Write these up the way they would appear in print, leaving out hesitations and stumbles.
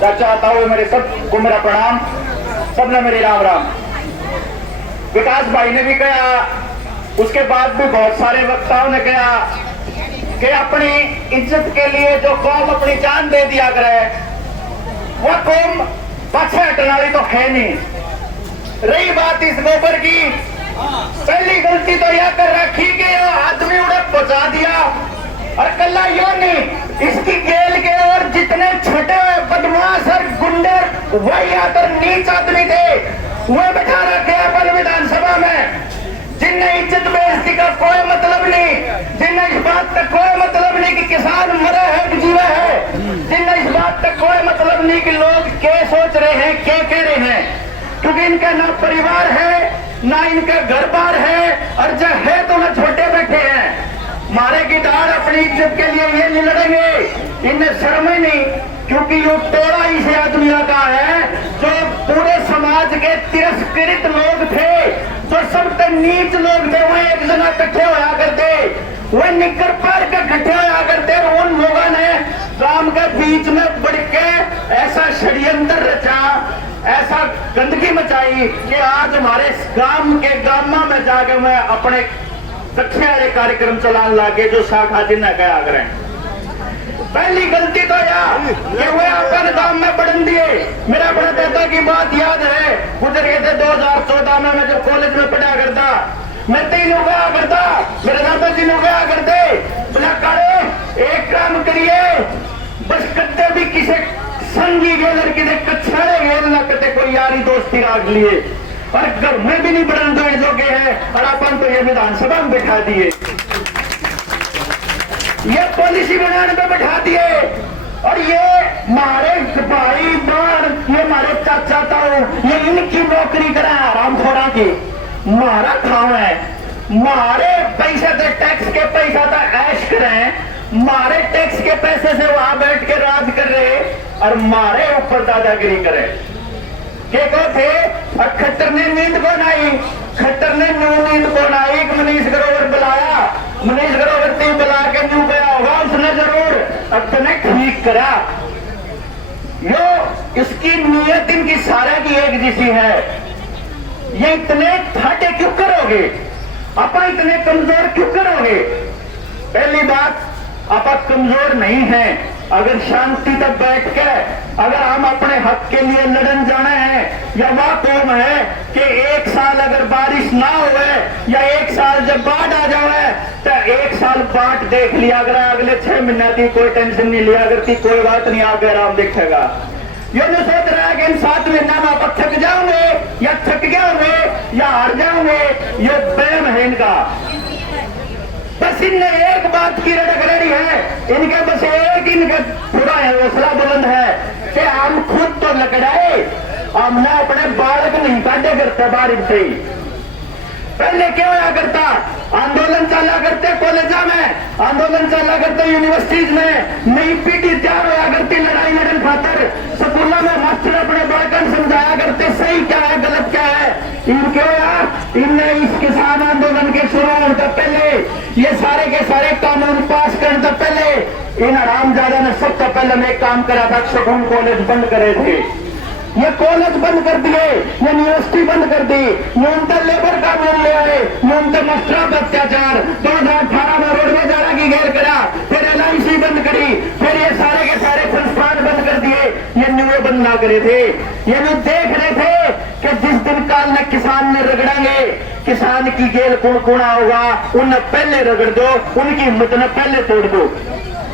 चाहता हूँ मेरे सबको मेरा प्रणाम, सबने मेरी राम राम। विकास भाई ने भी कहा, उसके बाद भी बहुत सारे वक्ताओं ने कहा कि अपनी इज्जत के लिए जो कौम अपनी जान दे दिया करे वह कौम पीछे हटने वाली तो है नहीं। रही बात इस गोबर की, पहली गलती तो यह कर रखी कि यह आदमी उड़े पहुंचा दिया, और कल्ला यो नहीं इसकी गेल के और जितने छोटे हुए बदमाश और गुंडे वही आकर नीच आदमी थे वह बैठा रखे अपन विधानसभा में, जिन्हें इज्जत बेइज्जती का कोई मतलब नहीं, जिन्हें इस बात का कोई मतलब नहीं कि किसान मरा है कि जीवा है, जिन्हें इस बात का कोई मतलब नहीं कि लोग क्या सोच रहे हैं क्या कह रहे हैं, क्योंकि इनका ना परिवार है ना इनका घर बार है, और जो है तो ना छोटे बैठे हैं। मारे की दाढ़ अपनी इज्जत के लिए ये नहीं लड़ेंगे, इन्हें शर्म ही नहीं, क्योंकि ये टोला इस आदमियों का है जो पूरे समाज के तिरस्कृत लोग थे, जो सबसे नीच लोग थे, वह एक जगह इकट्ठे होया करते, वह निकर पार के इकट्ठे होया करते, और उन लोगों ने गांव के बीच में बढ़ के ऐसा षड्यंत्र रचा, ऐसा गंदगी मचाई कि आज हमारे गांव के गामा में जाके मैं अपने कट्ठे वाले कार्यक्रम चलाने लगे जो शाखा जिन्हें कहा करें। पहली गलती तो यह कि वे अपन गांव में बढ़न दिए। मेरा अपने दादा की बात याद है, गुजर गए थे 2014 में, मैं जब कॉलेज में पढ़ा करता, मैं 3 गया करता, मेरे दादाजी ने गया करते, बोला काड़े एक काम करिए, बस कत्ते भी किसी संगी गेलर किसी कछड़े गेल ना करते, कोई यारी दोस्ती राख लिए, और घर में भी नहीं बढ़न दो जो के है, और अपन तो ये विधानसभा में बैठा दिए, ये पॉलिसी बनाने पे बैठा दिए, और ये मारे भाई बहन, ये मारे चाचा ताऊ, ये इनकी नौकरी करा आराम खोरा की, मारा खाओ है, मारे पैसे से टैक्स के पैसा था ऐश करें, मारे टैक्स के पैसे से वहां बैठ के राज कर रहे, और मारे ऊपर दादागिरी करे। के को थे और खट्टर ने नींद को नाई, खट्टर ने नींद को नाई, मनीष ग्रोवर बुलाया, मनीष ग्रोवर तीन बुला के न्यू गया होगा उसने जरूर, अब तने ठीक करा। यो इसकी नीयत इनकी सारा की एक जैसी है। ये इतने ठाटे क्यों करोगे, आप इतने कमजोर क्यों करोगे? पहली बात, आप कमजोर नहीं हैं। अगर शांति तक बैठ के अगर हम अपने हक के लिए लड़न जाना है, या वह कौम है कि एक साल अगर बारिश ना हुए या एक साल जब बाढ़ आ जाए तो एक साल बाढ़ देख लिया अगर अगले 6 महीने की कोई टेंशन नहीं लिया करती, कोई बात नहीं, आगे आराम दिखेगा। ये जो सोच रहा है कि इन 7 महीना में आप थक जाओगे या थक जाओगे या हार जाओगे, ये प्रेम है इनका। बस इनने एक बात की रटक रही है, इनके बस एक इनका पूरा है हौसला बुलंद है कि हम खुद तो लकड़ाए, हमने अपने बालक नहीं काटे करते बारिश से। पहले क्या होया करता, आंदोलन चला करते कॉलेजा में, आंदोलन चला करते यूनिवर्सिटीज में, नई पीढ़ी तैयार होया करती लड़ाई लड़न खातर, स्कूलों में मास्टर अपने बालकन समझाया करते सही क्या है गलत क्या है। इनके इनने इस किसान आंदोलन के शुरू होने से पहले, ये सारे के सारे कानून पास करने से पहले इन हरामजादा ने सबसे पहले एक काम करा था, शगुन कॉलेज बंद करे थे, ये कॉलेज बंद कर दिए, ये यूनिवर्सिटी बंद कर दी, न्यूनतम लेबर कानून ले आए, न्यूनतम मास्टरों पर अत्याचार, 2018 में रोडवेज जारा की घेर करा, फिर LIC बंद करी, फिर ये सारे के सारे संस्थान बंद कर दिए। ये न्यूए बंद ना करे थे, ये लोग देख रहे थे कि जिस दिन काल ने किसान ने रगड़ेंगे, किसान की गेल कौन कौन होगा, उन्हें पहले रगड़ दो, उनकी हिम्मत ने पहले तोड़ दो।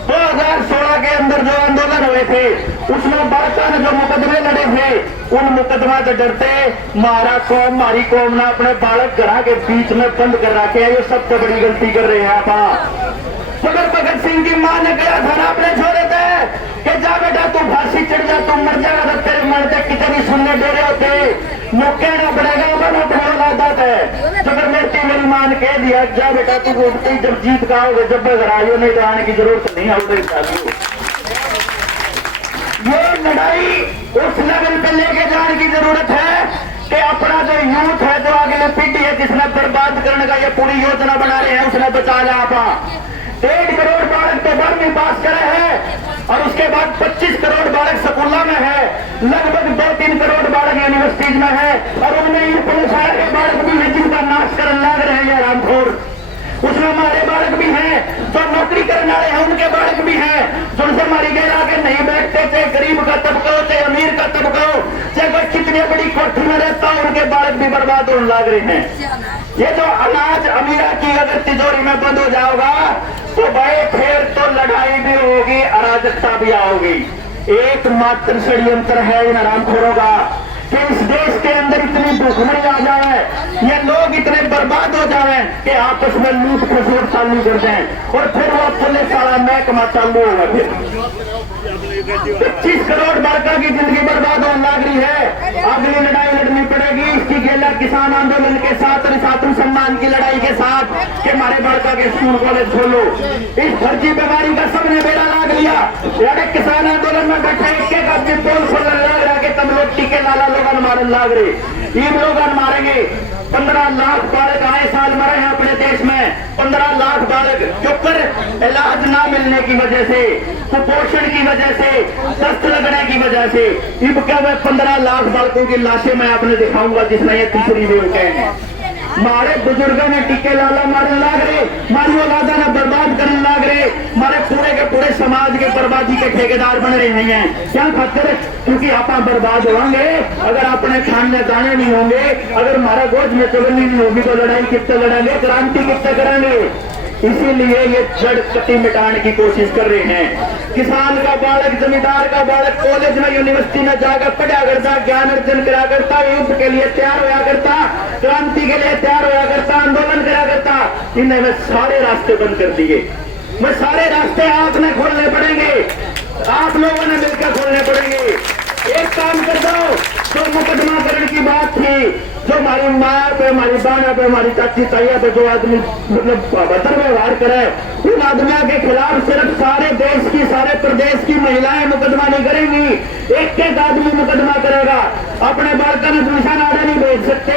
2016 के अंदर जो आंदोलन हुए थे उसमें बादशाह ने जो मुकदमे लड़े थे, उन मुकदमा से डरते मारी कौम ने अपने बालक घरा के बीच में बंद कर रखे हैं। ये सबसे बड़ी गलती कर रहे हैं आप। मगर भगत सिंह की मां ने कहा था ना अपने छोरे थे कि जा बेटा तू फांसी चढ़ जा, तू मर जाएगा, तो तेरे मरते कितनी सुनने दे रहे होते, मुक्के ना पड़ेगा बना औलादात है। तो मेरी मां ने कह दिया जा बेटा तू उठते ही जब जीत का होगा जब घर आयो, नहीं तो आने की जरूरत नहीं है। ये लड़ाई उस लेवल पे लेके जाने की जरूरत है कि अपना जो यूथ है, जो आगे पीढ़ी है जिसने बर्बाद करने का ये पूरी योजना बना रहे हैं, उसने बचा लिया। आप 1.5 करोड़ बालक तो 12वीं पास करे हैं और उसके बाद 25 करोड़ बालक स्कूलों में है। लगभग 2-3 करोड़ बालक यूनिवर्सिटीज में है और उनमें इतने सारे बालक भी हैं जिनका नाश करने लग रहे हैं रामखोर। उसमें हमारे बालक भी हैं जो नौकरी करने वाले हैं, उनके बालक भी हैं जो उनसे हमारी गैर आगे नहीं बैठते, चाहे गरीब का तबका हो, चाहे अमीर का तबका हो, चाहे कोई कितनी बड़ी कोठी में रहता हो, उनके बालक भी बर्बाद होने लग रहे हैं। ये जो अनाज अमीरा की अगर तिजोरी में बंद हो जाएगा तो भाई फिर तो लड़ाई भी होगी, अराजकता भी आओगी। एकमात्र षड्यंत्र है इन हरामखोरों का कि इस देश के अंदर इतनी भूखमरी आ जाए, ये लोग इतने बर्बाद हो जाए कि आपस में लूट खसोट चालू कर दें और फिर वो पुलिस वाला महकमा चालू होगा। फिर 25 करोड़ बालका की जिंदगी बर्बाद होने लग रही है। अगली लड़ाई लड़नी पड़ेगी इसकी गेला किसान आंदोलन के साथ और छात्र सम्मान की लड़ाई के साथ कि हमारे बालका के स्कूल कॉलेज खोलो। इस फर्जी बीमारी का सबने बेड़ा लाग लिया। यानी किसान आंदोलन में बैठे एक आदमी पोल खोलने लग रहा कि तब लोग टीके लाला लोग मारने लग रहे, इन लोग मारेंगे। 15 लाख बालक आए साल मरे हैं अपने देश में। 15 लाख बालक जो पर इलाज ना मिलने की वजह से, कुपोषण की वजह से, दस्त लगने की वजह से, इब क्या मैं 15 लाख बालकों की लाशें मैं आपने दिखाऊंगा जिसमें ये तीसरी वेव के हैं। मारे बुजुर्गों ने टीके लाला मारने लग रहे, मारी औलादा ने बर्बाद करने लग रहे, मारे पूरे के पूरे समाज के बर्बादी के ठेकेदार बन रहे हैं। क्या खातिर? क्योंकि आप बर्बाद होंगे अगर अपने खाने दाने नहीं होंगे, अगर हमारा गोद में चलनी नहीं होगी तो लड़ाई कितने लड़ेंगे, क्रांति कितने करेंगे। इसीलिए ये जड़ कटी मिटाने की कोशिश कर रहे हैं। किसान का बालक, जमींदार का बालक कॉलेज में यूनिवर्सिटी में जाकर पढ़ा करता, ज्ञान अर्जन करा करता, युद्ध के लिए तैयार होया करता, क्रांति के लिए तैयार होया करता, आंदोलन करा करता। इन्हें मैं सारे रास्ते बंद कर दिए। मैं सारे रास्ते आपने खोलने पड़ेंगे, आप लोगों ने मिलकर खोलने पड़ेंगे। एक काम कर दो, जो मुकदमा करने की बात थी, जो हमारी माँ पे, हमारी बहना पे, हमारी चाची ताइया पे जो आदमी मतलब बदतर व्यवहार करे, उन आदमियों के खिलाफ सिर्फ सारे देश की, सारे प्रदेश की महिलाएं मुकदमा नहीं करेंगी, एक आदमी मुकदमा करेगा। अपने बालका ने दूसरा नारा नहीं भेज सकते।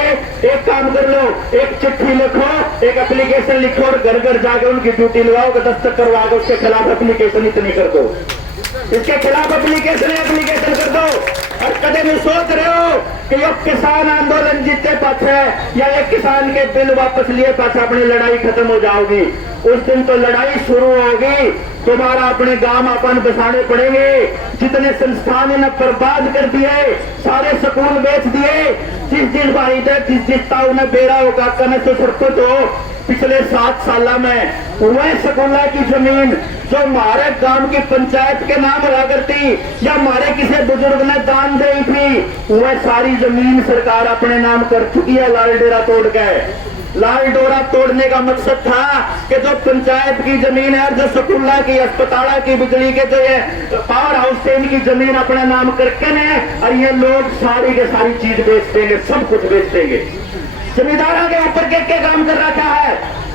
एक काम कर लो, एक चिट्ठी लिखो, एक एप्लीकेशन लिखो और घर घर जाकर उनकी ड्यूटी लगाओ, दस्तक करवा दो, उसके खिलाफ एप्लीकेशन इतनी कर दो, इसके खिलाफ एप्लीकेशन कर दो। और कदे भी सोच रहे हो कि ये किसान आंदोलन जीते पाछे या एक किसान के बिल वापस लिए पाछे अपनी लड़ाई खत्म हो जाओगी, उस दिन तो लड़ाई शुरू होगी। तुम्हारा अपने गांव अपन बसाने पड़ेंगे। जितने संस्थान इन्हें बर्बाद कर दिए, सारे स्कूल बेच दिए। जिस भाई जिस ताऊ ने बेड़ा होगा कने तो सरपंच हो पिछले 7 साल में वह स्कूलों की जमीन जो हमारे गांव की पंचायत के नाम हुआ करती या हमारे किसी बुजुर्ग ने दान दी थी, वह सारी जमीन सरकार अपने नाम कर चुकी है लाल डेरा तोड़ के। लाल डोरा तोड़ने का मकसद था कि जो पंचायत की जमीन है, जो स्कूलों की, अस्पतालों की, बिजली के जो ये पावर हाउस से इनकी जमीन अपने नाम करके ने और ये लोग सारी के सारी चीज बेच देंगे, सब कुछ बेच देंगे। जमींदारों के ऊपर क्या काम कर रखा है?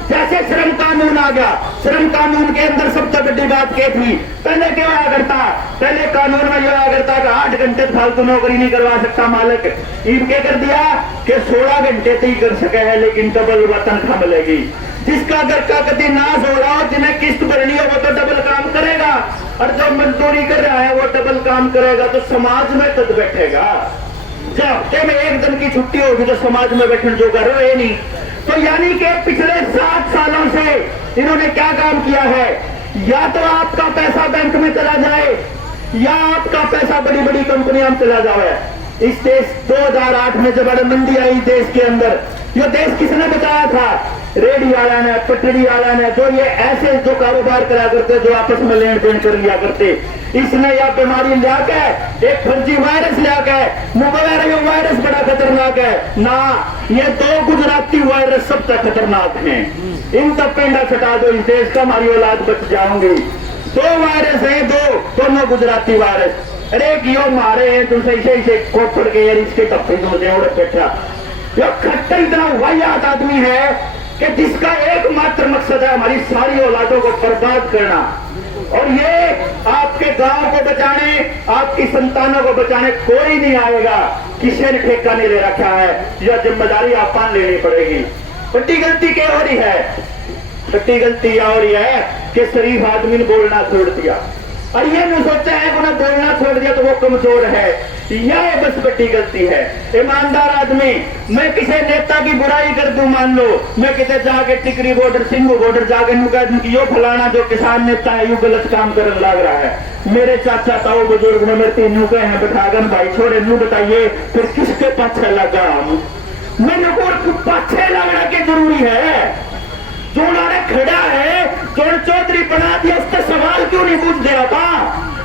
जैसे श्रम कानून आ गया, श्रम कानून के अंदर सबसे बड़ी बात क्या थी? पहले क्या हुआ करता? पहले कानून में यह हुआ करता कि 8 घंटे फालतू नौकरी नहीं करवा सकता मालिक। इन क्या कर दिया कि 16 घंटे तो ही कर सके है, लेकिन डबल तनख्वाह मिलेगी। जिसका घर का कभी नाश हो रहा हो, जिन्हें किस्त भरनी हो वो तो डबल काम करेगा, और जो मजदूरी कर रहा है वो डबल काम करेगा, तो समाज में कद बैठेगा। जब हफ्ते में 1 दिन की छुट्टी होगी तो समाज में बैठने जो कर रहे नहीं। तो यानी कि पिछले 7 सालों से इन्होंने क्या काम किया है? या तो आपका पैसा बैंक में चला जाए या आपका पैसा बड़ी बड़ी कंपनियों में चला जाए। इस देश 2008 में जब मंदी आई देश के अंदर, ये देश किसने बचाया था? रेडी वाला ने, पटरी वाला ने, जो ये ऐसे जो कारोबार करा करते, जो आपस में लेन देन कर लिया करते, इसने यह बीमारी लिया के एक फर्जी वायरस लिया के मोबाइल वायरस बड़ा खतरनाक है ना। ये 2 गुजराती वायरस सबसे खतरनाक हैं। इन तब पेंडा छटा दो, इस देश का हमारी औलाद बच जाओगे। 2 वायरस है, दोनों गुजराती वायरस। अरे क्यों मारे हैं तुम? सही से कोपड़ के यार इसके टप्पे बैठा। ये खट्टा इतना वाहियात आदमी है कि जिसका एकमात्र मकसद है हमारी सारी औलादों को बर्बाद करना। और ये आपके गांव को बचाने, आपकी संतानों को बचाने कोई नहीं आएगा। किसी ने ठेका नहीं ले रखा है, यह जिम्मेदारी आपको लेनी पड़ेगी। बड़ी गलती क्या हो रही है? बड़ी गलती यह हो रही है कि शरीफ आदमी ने बोलना छोड़ दिया। और ये नहीं सोचा है कि उन्हें बोलना छोड़ दिया तो वो कमजोर है। यह बस बड़ी गलती है। ईमानदार आदमी, मैं किसी नेता की बुराई कर दूं, मान लो मैं किसी जाके टिकरी बॉर्डर सिंगू बॉर्डर जाके यो फलाना जो किसान नेता है यू गलत काम करने लग रहा है, मेरे चाचा ताऊ बुजुर्ग ने मेरे तीनों के हैं बिठागन भाई छोड़े नू बताइए फिर किसके पाछे लगा। मैंने को पाछे लगना के जरूरी है। जो उन्होंने खड़ा है जो चौधरी बना दिया उससे सवाल क्यों नहीं पूछ दिया था?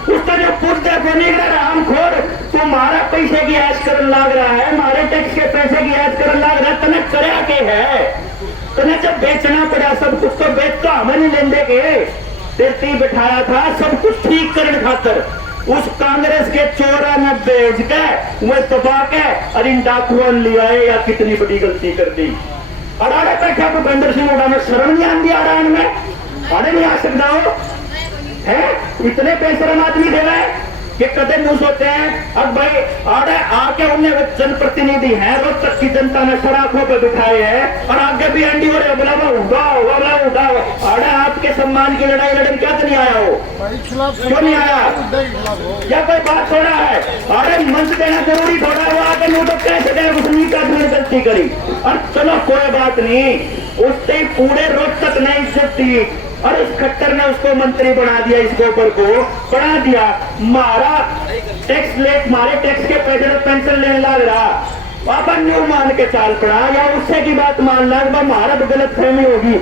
उसका जो पूछते को नहीं कर रहा हम खोर तुम्हारा पैसे की ऐश करने लग रहा है, हमारे टैक्स के पैसे की ऐश करने लग रहा है। तने करया के है, तने जब बेचना पड़ा सब कुछ तो बेच तो हमें नहीं लेंदे के तेती बिठाया था सब कुछ ठीक करने खातर। उस कांग्रेस के चोरा ने बेच के वह दबा के और इन डाकुओं लिया या कितनी बड़ी गलती कर दी। अड़ाड़े बैठा भूपेंद्र सिंह हुड्डा में शर्म नहीं आती अड़ान में, आने नहीं आ सकता हो है? इतने बेशरम आदमी दे रहे कि कदम नहीं सोचते हैं। अब भाई आड़े आके उन्हें जनप्रतिनिधि हैं, रोज तक की जनता ने सड़कों पे बिठाए हैं और आगे भी एंडी हो रहे बोला उड़ा आड़े आपके सम्मान की लड़ाई लड़ने क्या नहीं आया हो? क्यों नहीं आया? या कोई बात थोड़ा है? अरे मंच देना जरूरी थोड़ा, वो आगे नहीं तो कैसे दे उसने गलती करी। और चलो कोई बात नहीं, उससे पूरे रोज तक नहीं इज्जत थी और इस खट्टर ने उसको मंत्री बना दिया, इस गोबर को बना दिया। मारा टैक्स लेट मारे टैक्स के पैदल पेंशन लेने लग रहा, अपन न्यू मान के चाल पड़ा या उससे की बात मान ला हमारा तो गलत फहमी होगी।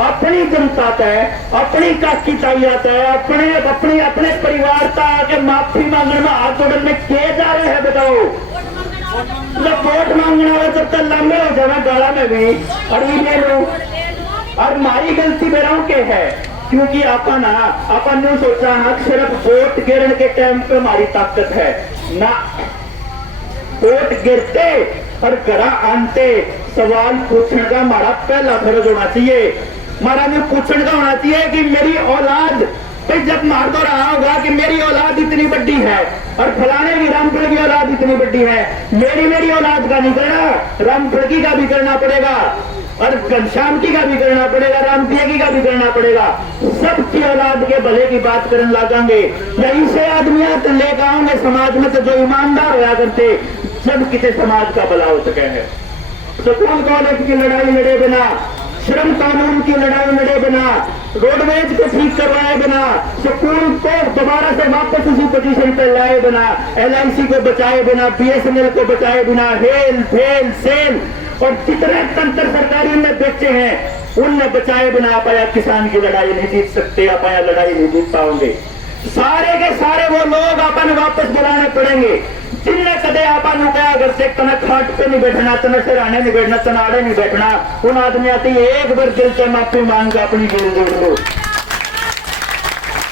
अपनी जनता तय अपनी काकी तैयार है, अपने अपने अपने परिवार का माफी मांगने में हाथ जोड़ने में के जा रहे हैं बताओ? जब वोट मांगना हो जब तक लंबे हो जाए गाला में भी और ये लोग और मारी गलती मेरा के है क्योंकि अपन ने सोचा सिर्फ वोट गिरने के टाइम पे हमारी ताकत है ना, वोट गिरते और घरा आनते सवाल पूछने का हमारा पहला फर्ज होना चाहिए। हमारा भी पूछने का होना चाहिए कि मेरी औलाद भाई जब मार दो रहा होगा कि मेरी औलाद इतनी बड़ी है और फलाने की रामपुर की औलाद इतनी बड़ी है, मेरी औलाद का नहीं करना, रामपुर की का भी करना पड़ेगा और घनश्याम की का भी करना पड़ेगा, रामपिया का भी करना पड़ेगा। सबकी औलाद के भले की बात करने लगाएंगे यही से आदमी लेकर आओगे समाज में तो जो ईमानदार होया करते जब किसी समाज का भला हो सके है। स्कूल कॉलेज की लड़ाई लड़े बिना, श्रम कानून की लड़ाई लड़े बिना, रोडवेज को ठीक करवाए बिना, स्कूल को दोबारा से वापस उसी पोजीशन पर लाए बिना, LIC को बचाए बिना, BSNL को बचाए बिना, हेल फेल सेल और जितने तंत्र सरकारी ने बेचे हैं उनने बचाए बिना आप आया किसान की लड़ाई नहीं जीत सकते, आप आया लड़ाई नहीं जीत पाओगे। सारे के सारे वो लोग अपन वापस बुलाने पड़ेंगे जिनने कदे आपन गया अगर से तना खाट पे नहीं बैठना, तना सराहने नहीं बैठना, तनाड़े नहीं बैठना, उन आदमी आती एक बार दिल से माफी मांग अपनी दिल जोड़ लो।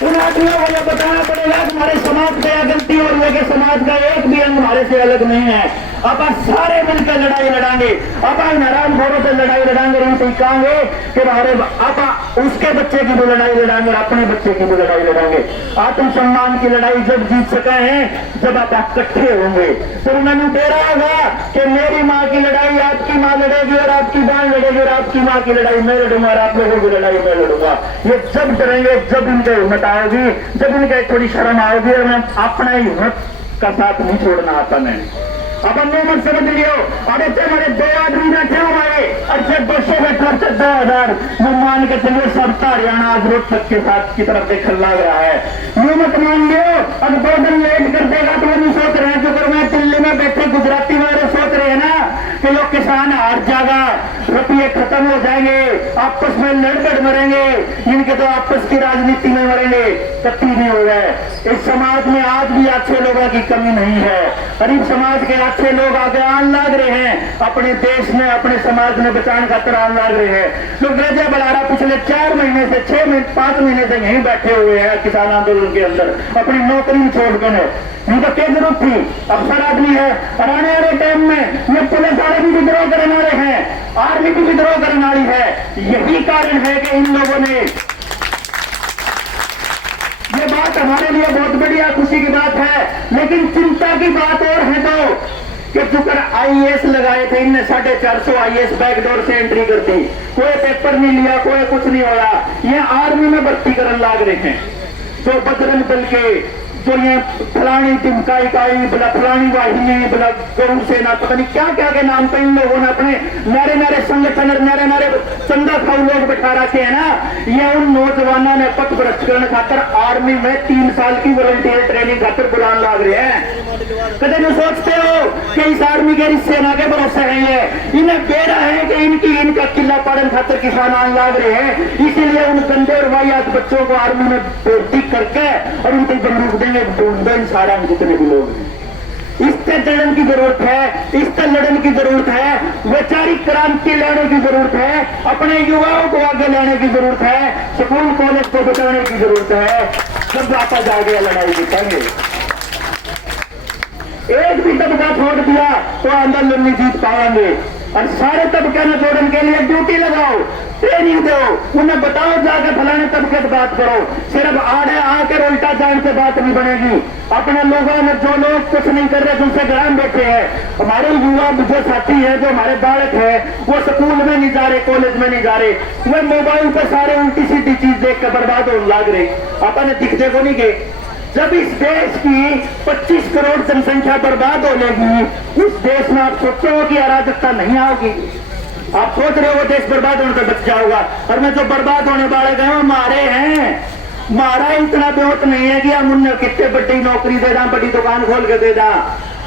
उन आदमियों को यह बताना पड़ेगा कि हमारे समाज का गलती हो रही है कि समाज का एक भी अंग हमारे से अलग नहीं है। अब सारे मिलकर लड़ाई लड़ाएंगे, अब नारायण घोड़ों से लड़ाई लड़ाएंगे, उनसे कहेंगे कि हमारे अब उसके बच्चे की भी लड़ाई लड़ाएंगे, अपने बच्चे की भी लड़ाई लड़ाएंगे। आत्मसम्मान की लड़ाई जब जीत सके हैं जब आप इकट्ठे होंगे। तो उन्होंने दे रहा होगा कि मेरी माँ की लड़ाई आपकी माँ लड़ेगी और आपकी बहन लड़ेगी और आपकी माँ की लड़ाई मैं लड़ूंगा और आप लोगों की लड़ाई मैं लड़ूंगा। ये जब डरेंगे जब इनके हिम्मत आओगी, जब इनके थोड़ी शर्म आओगी और मैं अपना ही हिम्मत का साथ नहीं छोड़ना आता नहीं। अब मन समझ लियो अरे हमारे 2 आदमी बैठे हुए और जब 200 बैठा 2000 वो मान के चलिए सब हरियाणा आज रोहतक के साथ की तरफ देखने लग रहा है। यूं मत मान लियो अब 2 दिन लेट कर देगा तो वो नहीं सोच रहे हैं, जो मैं दिल्ली में बैठे गुजराती वाले सोच रहे हैं ना कि लोग किसान हार जाएगा, रुपये खत्म हो जाएंगे, आपस में लड़बड़ मरेंगे, इनके तो आपस की राजनीति में मरेंगे, कभी नहीं हो गए। इस समाज में आज भी अच्छे लोगों की कमी नहीं है, गरीब समाज के अच्छे लोग आगे आन लग रहे हैं, अपने देश में अपने समाज में बचाने खातर आन लग रहे हैं। लोग रजा बलारा पिछले 4 महीने से 6 महीने 5 महीने से यहीं बैठे हुए हैं किसान आंदोलन के अंदर अपनी नौकरी छोड़कर। नहीं तो क्या जरूरत थी? अफसर आदमी है और आने वाले टाइम में ये पुलिस वाले भी विद्रोह करने वाले हैं, आर्मी भी विद्रोह करने वाली है। यही कारण है कि इन लोगों ने ये बात हमारे लिए बहुत बढ़िया खुशी की बात है, लेकिन चिंता की बात और है तो कि चुकर IAS लगाए थे इनने 450 IAS बैकडोर से एंट्री कर दी, कोई पेपर नहीं लिया, कोई कुछ नहीं होया, ये आर्मी में भर्ती करने लग रहे हैं। जो बजरंग दल के जो ये फलानी टिमका इकाई बोला फलानी वाहिनी बोला गौ सेना पता नहीं क्या क्या के नाम पे इन लोगों ने अपने नारे नारे संगठन नारे नारे चंदा खाऊ लोग बैठा रखे हैं ना। ये उन नौजवानों ने पथ भ्रष्ट करने खातर आर्मी में 3 साल की वॉलंटियर ट्रेनिंग खातर बुलाने लग रहे हैं। कदे नहीं सोचते हो कि इस आर्मी के इस सेना के भरोसे है ये इन्हें बेरा है कि इनका किला पाड़न खातर किसान आने लग रहे हैं। इसीलिए उन गंदे और वाहियात बच्चों को आर्मी में भर्ती करके और उनको बंदूक देंगे सारा जितने भी लोग हैं। इससे लड़ने की जरूरत है, इससे लड़ने की जरूरत है, वैचारिक क्रांति लाने की जरूरत है, अपने युवाओं को आगे लाने की जरूरत है, स्कूल कॉलेज को बचाने की जरूरत है। सब वापस आ गया लड़ाई जीतेंगे। एक भी तबका छोड़ दिया तो आंदोलन नहीं जीत पाएंगे। और सारे तबके में जोड़ने के लिए ड्यूटी लगाओ, ट्रेनिंग दो, उन्हें बताओ जाकर फलाने तबके से बात करो। सिर्फ आड़े आकर उल्टा जान से बात नहीं बनेगी। अपने लोगों में जो लोग कुछ नहीं कर रहे उनसे ग्राम बैठे हैं, हमारे युवा जो साथी है, जो हमारे बालक है, वो स्कूल में नहीं जा रहे, कॉलेज में नहीं जा रहे, वे मोबाइल पर सारे उल्टी सीधी चीज देख कर बर्बाद होने लग रहे। अपने दिखते को नहीं गए। जब इस देश की 25 करोड़ जनसंख्या बर्बाद हो जाएगी, इस देश में आप सोचो कि अराजकता नहीं आओगी। आप सोच रहे हो वो देश बर्बाद होने से बच जाओगा। और मैं जो बर्बाद होने वाले गए वो मारे हैं। मारा इतना बहुत नहीं है कि हम उन्हें कितने बड़ी नौकरी दे दा, बड़ी दुकान खोल के दे दा।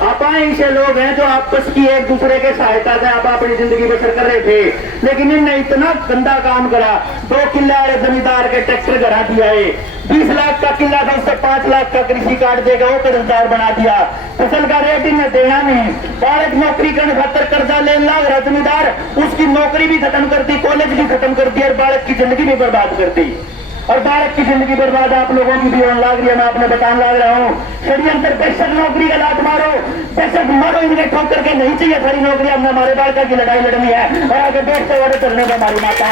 आप ऐसे लोग हैं जो आपस की एक दूसरे के सहायता से आप अपनी जिंदगी बसर कर रहे थे, लेकिन इनने इतना गंदा काम करा। 2 किला वाले जमींदार के ट्रैक्टर गिरा दिया है, 20 लाख का किला था उससे 5 लाख का कृषि कार्ड देगा वो कर्जदार बना दिया। फसल का रेट इन्हें देना नहीं, बालक नौकरी करने खातर कर्जा लेने लग रहा जमींदार, उसकी नौकरी भी खत्म कर दी, कॉलेज भी खत्म कर दी और बालक की जिंदगी भी बर्बाद कर दी। और बालक की जिंदगी बर्बाद आप लोगों की भी होने लग रही है। मैं आपने बताने लग रहा हूँ, षड्यंत्र बेशक नौकरी का लात मारो, बेशक मारो, इनके ठोकर के नहीं चाहिए सारी नौकरी। हमने हमारे बालका की लड़ाई लड़नी है और आगे बैठते बड़े चलने का हमारी माता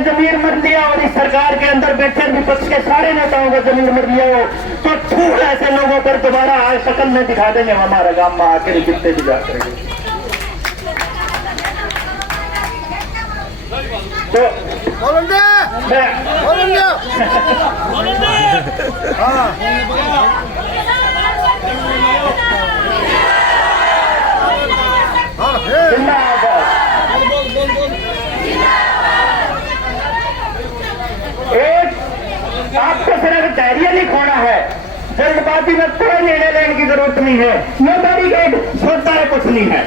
जमीर मर लिया और इस सरकार के अंदर बैठे विपक्ष के सारे नेताओं को जमीर मर लिया हो तो छूट ऐसे लोगों पर दोबारा शकल में दिखा देंगे। हमारा गांव में आके कितने दिखा करेंगे तो एक आपको सिर्फ धैर्य नहीं खोना है, जल्दबाजी में कोई निर्णय लेने की जरूरत नहीं है। ये बैरिकेड छोड़ता है कुछ नहीं है,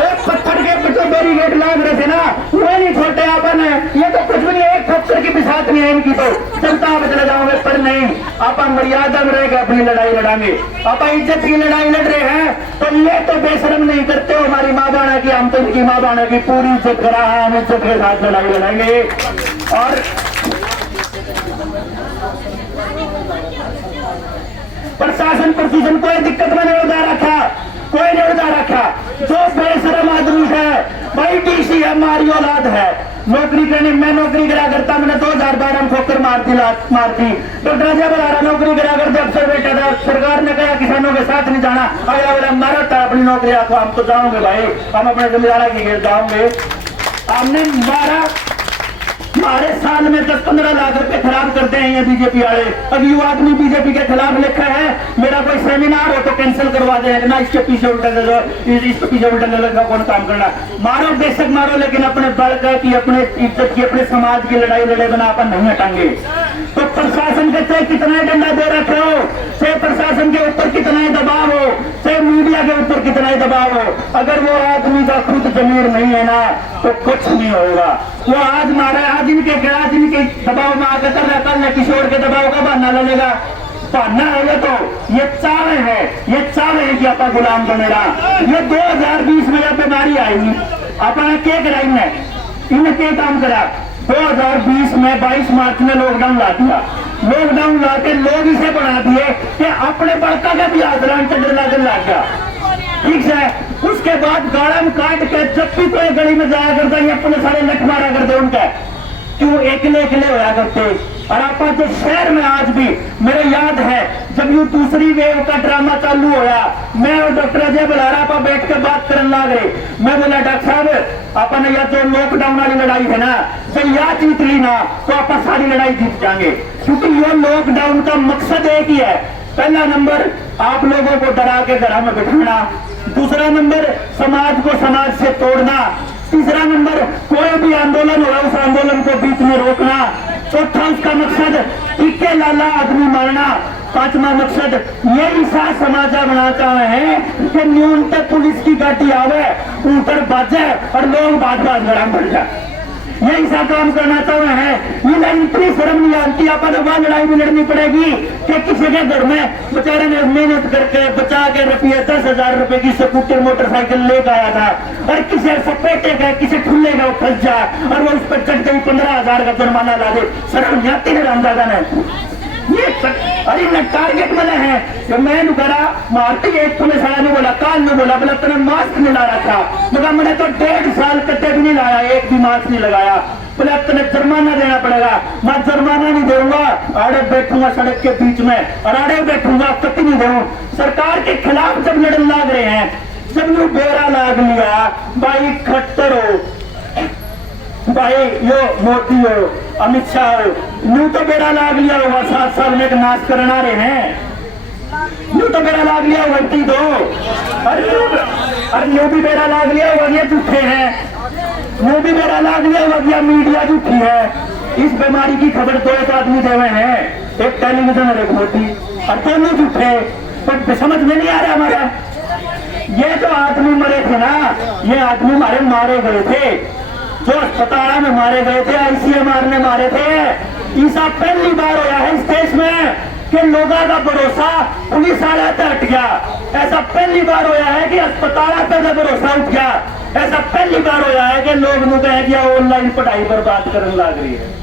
एक पत्थर के पीछे बैरिकेड लाग रहे थे ना वो नहीं छोटे आपने, ये तो कुछ भी नहीं, एक पत्थर की बिसात नहीं है इनकी। तो जनता आप चले जाओगे पर नहीं, आप मर्यादा में रहेगा अपनी लड़ाई लड़ाएंगे। आप इज्जत की लड़ाई लड़ रहे हैं तो ये तो बेशरम नहीं करते हो हमारी माँ बाना की, हम तो इनकी माँ बाना की पूरी इज्जत करा है, हम इज्जत के साथ लड़ाई लड़ाएंगे। और प्रशासन प्रशासन कोई दिक्कत में नहीं उड़ा रखा, कोई नहीं उड़ा रखा। जो बेशरम आदमी है भाई डीसी है, हमारी औलाद है, नौकरी करने मैं नौकरी करा करता, मैंने 2012 में ठोकर मार दी। डॉक्टर अजय बरारा नौकरी करा करते, अफसर बैठा था, सरकार ने कहा किसानों के साथ नहीं जाना, अगला वाला मारा था अपनी नौकरी आखो हम तो जाओगे भाई, हम अपने जमींदारा की घेर जाओगे। हमने हमारे साल में 10-15 लाख रुपए खराब करते हैं ये बीजेपी वाले। अब युवा आदमी बीजेपी के खिलाफ लिखा है, मेरा कोई सेमिनार हो तो कैंसिल करवा दे ना, इसके पीछे उल्टा का कौन काम करना। मारो बेशक मारो, लेकिन अपने बल की, अपने इज्जत की, अपने समाज की लड़ाई लड़े बना अपन नहीं हटाएंगे। तो प्रशासन के चाहे कितना डंडा दे रखे हो, चाहे प्रशासन के ऊपर कितना ही दबाव हो, चाहे मीडिया के ऊपर कितना ही दबाव हो, अगर वो आदमी का खुद जमीर नहीं है ना तो कुछ नहीं होगा। वो आज मारा, आज इनके दबाव में आकर कर रहा, कल किशोर के दबाव का बहाना लगेगा। बहाना है तो ये चावे है कि आपका गुलाम तो मेरा। ये 2020 में जब बीमारी आई अपना क्या कराई है, इन्हें क्या काम करा। 2020 में 22 मार्च में लॉकडाउन ला दिया, लॉकडाउन लाके लोग इसे बना दिए कि अपने बड़का का भी आदरण चढ़ना लग गया, ठीक है। उसके बाद गाड़ा में काट के जब भी कोई गली में जाया करता है अपने सारे लठ मारा करते उनका, क्यों एकले होया करते। और आप जो शहर में आज भी मेरे याद है जब यू दूसरी वेव का ड्रामा चालू होया, मैं और डॉक्टर अजय बलारा आप बैठ के बात करने लग रहे। मैं बोला डॉक्टर साहब अपन या जो लॉकडाउन वाली लड़ाई है ना, जब या जीत ली ना तो आप सारी लड़ाई जीत जाएंगे, क्योंकि ये लॉकडाउन का मकसद एक ही है। पहला नंबर आप लोगों को डरा के घर में बिठाना, दूसरा नंबर समाज को समाज से तोड़ना, तीसरा नंबर कोई भी आंदोलन हो उस आंदोलन को बीच में रोकना, चौथा उसका मकसद टीके लाला आदमी मारना, पांचवा मकसद यही सा समाजा बनाता है कि न्यूनतम पुलिस की गाड़ी आवे ऊपर बाजे और लोग बात बात गरम बढ़ जाए। यही सा काम करना चाह रहे हैं। ये इतनी शर्म नहीं आती, अपन वहां लड़ाई भी लड़नी पड़ेगी कि किसी के घर में बेचारे ने मेहनत करके बचा के रुपये 10,000 रुपए की स्कूटर मोटरसाइकिल लेकर आया था और किसी सपेटे गए किसी ठुल्ले गए फंस जाए और वो उस पर चढ़ के 15,000 का जुर्माना ला दे। शर्म जाती है रामदादा ने ये अरे न टारगेट वाले हैं कि मैं करा मारते एक पुलिस वाला नहीं बोला, काल नहीं बोला, बोला तुमने मास्क नहीं ला रखा, मगर मैंने तो 1.5 साल कट्टे भी नहीं लाया, एक भी मास्क नहीं लगाया, बोला तुम्हें जुर्माना देना पड़ेगा। मैं जुर्माना नहीं दूंगा, आड़े बैठूंगा सड़क के बीच में और आड़े बैठूंगा, कति नहीं दूं। सरकार के खिलाफ जब लड़न लाग रहे हैं, जब यू बेरा लाग लिया भाई खट्टर हो, भाई यो मोदी हो, अमित शाह हो, न्यू तो बेड़ा लाग लिया होगा 7 साल में नाश करना रहे हैं, न्यू तो बेड़ा लाग लिया होगा ती दो, अरे न्यू भी बेड़ा लाग लिया होगा, ये झूठे हैं, न्यू भी बेड़ा लाग लिया होगा, ये मीडिया झूठी है। इस बीमारी की खबर 2 आदमी दे हुए हैं, एक टेलीविजन और एक मोदी, और दोनों झूठे, पर समझ में नहीं आ रहा हमारा। ये जो आदमी मरे थे ना, ये आदमी हमारे मारे गए थे, जो अस्पताल में मारे गए थे, आईसीएमआर में मारे थे। ऐसा पहली बार होया है इस देश में कि लोगों का भरोसा पुलिस वाले पे हट गया। ऐसा पहली बार होया है कि अस्पताल पे भरोसा उठ गया। ऐसा पहली बार होया है कि लोग मुझे कहे कि ऑनलाइन पढ़ाई बर्बाद करने लग रही है।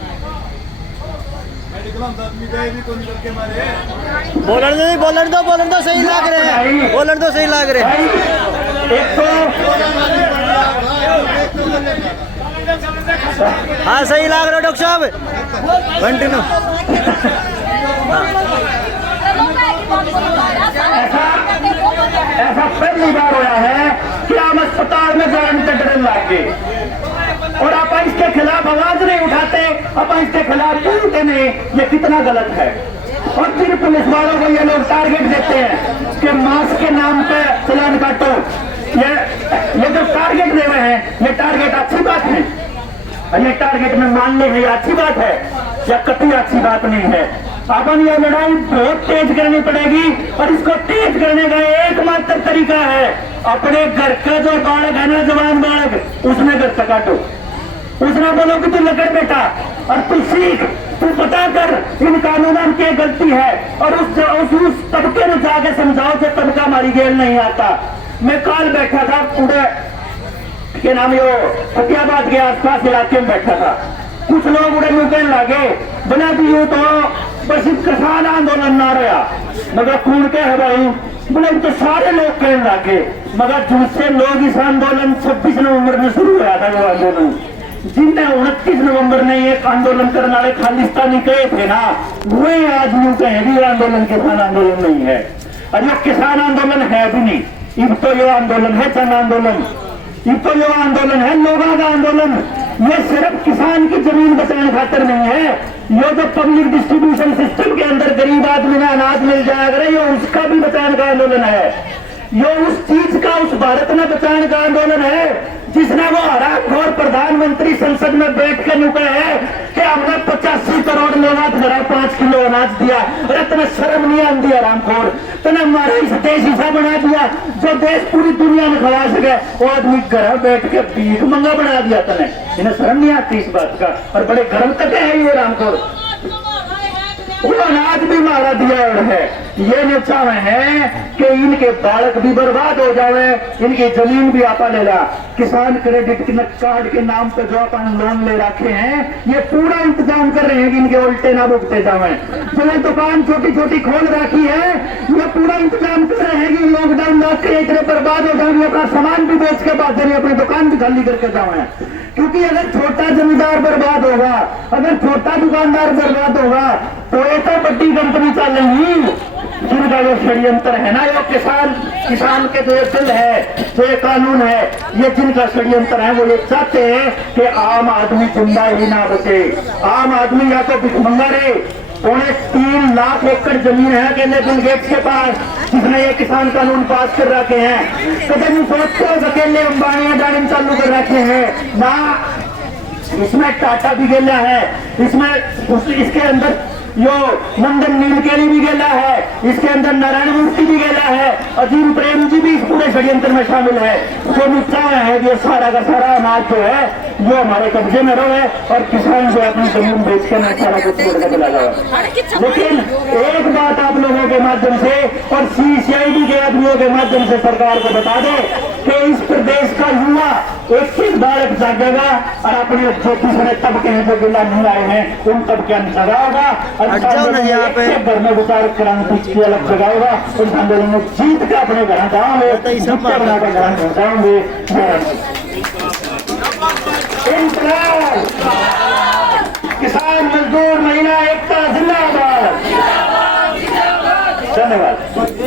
बोलन दो सही लग रहे हैं, बोलन दो सही लग रहे हैं। एक तो हाँ सही लग रहा है डॉक्टर साहब, कंटिन्यू। ऐसा पहली बार होया है कि हम अस्पताल में जाने से डरने लग गए और आप इसके खिलाफ आवाज नहीं उठाते, आप इसके खिलाफ बोलते नहीं। ये कितना गलत है। और फिर पुलिस वालों को ये लोग टारगेट देते हैं कि मास्क के नाम पे चलान काटो। ये जो टारगेट दे रहे हैं, ये टारगेट अच्छी बात है, ये टारगेट में मान ले अच्छी बात है या कतई अच्छी बात नहीं है। अपन ये लड़ाई बहुत तेज करनी पड़ेगी और इसको तेज करने का एकमात्र तरीका है अपने घर का जो बालक है ना, जवान बालक, उसमें घर से काटो, उसने बोलो कि तू लकड़ बेटा और तू सीख, तू पता कर इन कानूनों की गलती है और उस तबके में जाके समझाओ जो तबका हमारी गेल नहीं आता। मैं कल बैठा था पूरे के नाम यो फतेहाबाद के आसपास इलाके में बैठा था, कुछ लोग उड़े मुंह कहने लगे बना दी यूं तो बस किसान आंदोलन ना रहा, मगर कौन के है भाई, बोले तो सारे लोग कहने लगे, मगर जिनसे लोग इस आंदोलन 26 नवंबर में शुरू हुआ था, वो आंदोलन जिनने 29 नवंबर ने एक आंदोलन करने वाले खालिस्तानी कहे थे ना, वही आज यूं कहे आंदोलन किसान आंदोलन नहीं है। और ये किसान आंदोलन है भी नहीं, अब तो ये आंदोलन है जन आंदोलन, अब तो ये आंदोलन है लोगों का आंदोलन। ये सिर्फ किसान की जमीन बचाने खातिर नहीं है, ये जो पब्लिक डिस्ट्रीब्यूशन सिस्टम के अंदर गरीब आदमी में अनाज मिल जाएगा ये उसका भी बचाने का आंदोलन है। ये उस चीज का, उस भारत में बचाने का आंदोलन है जिसने वो हरामखोर प्रधानमंत्री संसद में बैठ कर नुके है कि हमने 85 करोड़ लोगों को 5 किलो अनाज दिया। अरे तुम्हें शर्म नहीं आती हरामखोर, तुमने हमारा इस देश ऐसा बना दिया जो देश पूरी दुनिया में खवा सके, वो आदमी घर बैठ के भीख मंगा बना दिया तुमने। इन्हें शर्म नहीं आती इस बात का, और बड़े गर्व तक है ये हरामखोर। वो अनाज भी मारा दिया है, ये नहीं चाहे हैं कि इनके बालक भी बर्बाद हो जावे, इनकी जमीन भी आपा ले ला। किसान क्रेडिट कार्ड के नाम पे जो अपन लोन ले रखे हैं, ये पूरा इंतजाम कर रहे हैं कि इनके उल्टे ना भुगते जावे। जो दुकान छोटी छोटी खोल रखी है, ये पूरा इंतजाम कर रहे हैं कि लॉकडाउन लग के इतने बर्बाद हो जाएंगे, अपना सामान भी बेच के बाद अपनी दुकान भी खाली करके जावे। क्योंकि अगर छोटा जमींदार बर्बाद होगा, अगर छोटा दुकानदार बर्बाद होगा, तो एक बड़ी कंपनी चलेंगी जिनका जो षड्यंत्र है ना, ये किसान के जो ये बिल है, जो ये कानून है, ये जिनका षड्यंत्र है, वो ये चाहते हैं कि आम आदमी जिंदा ही ना बचे। आम आदमी या तो भिखमंगा रहे। 3.5 लाख एकड़ जमीन है अकेले बिल गेट्स के पास, जिसने ये किसान कानून पास कर रखे हैं। कभी नहीं सोचते अकेले अंबानी अडानी चालू कर रखे हैं ना, इसमें टाटा भी गेला है, इसमें इसके अंदर यो नंदन नीलकेनी भी गेला है, इसके अंदर नारायण मूर्ति भी गेला है, अजीम प्रेम जी भी इस पूरे षड्यंत्र में शामिल है। जो नुकता है ये सारा का सारा अनाज जो है वो हमारे कब्जे में रहे और किसान जो अपनी जमीन बेच के ना सारा कुछ छोड़कर चला जाए। लेकिन एक बात आप लोगों के माध्यम से और CCID के आदमियों के माध्यम से सरकार को बता दे कि इस प्रदेश का युवा एक बार जागेगा और अपने जो दूसरे तबके हैं जो गिला नहीं आए हैं उन तबके जगा होगा और घर में विचार क्रांति की अलग जगाएगा। उस आंदोलन में जीत के अपने घर जाओगे, बनाकर घर जाओगे। किसान मजदूर महिला एकता जिंदाबाद। धन्यवाद।